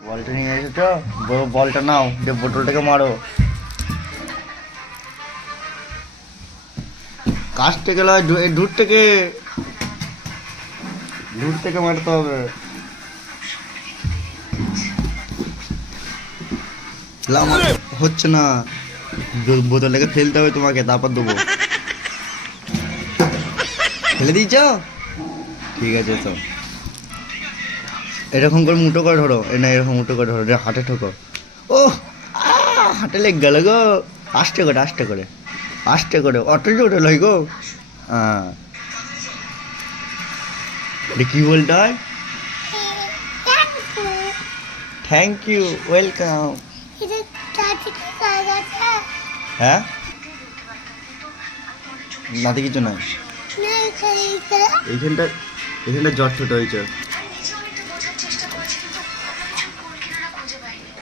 বলটা নিয়ে এসেছো, বলটা নাও, যে বোতলটাকে মারো। কাছ থেকে নয়, দূর থেকে, দূর থেকে মারতে হবে। হচ্ছে না, বোতলটাকে ফেলতে হবে তোমাকে, তারপর দেবো। ফেলে দিয়েছ? ঠিক আছে, তো এরকম করে মুঠো করে ধরো, না এরকম মুঠো করে ধরো, হাতে ঠোকো। ও হাতে লেগ গেল গো। আস্তে করে, আস্তে করে, আস্তে করে, অত জোরে লয় গো। হ্যাঁ, এটা কি বলতে হয়? Thank you, welcome. হ্যাঁ, নাতে কিছু নাই। এইখানটা, এইখানটা জ্বর ছোট হয়েছে।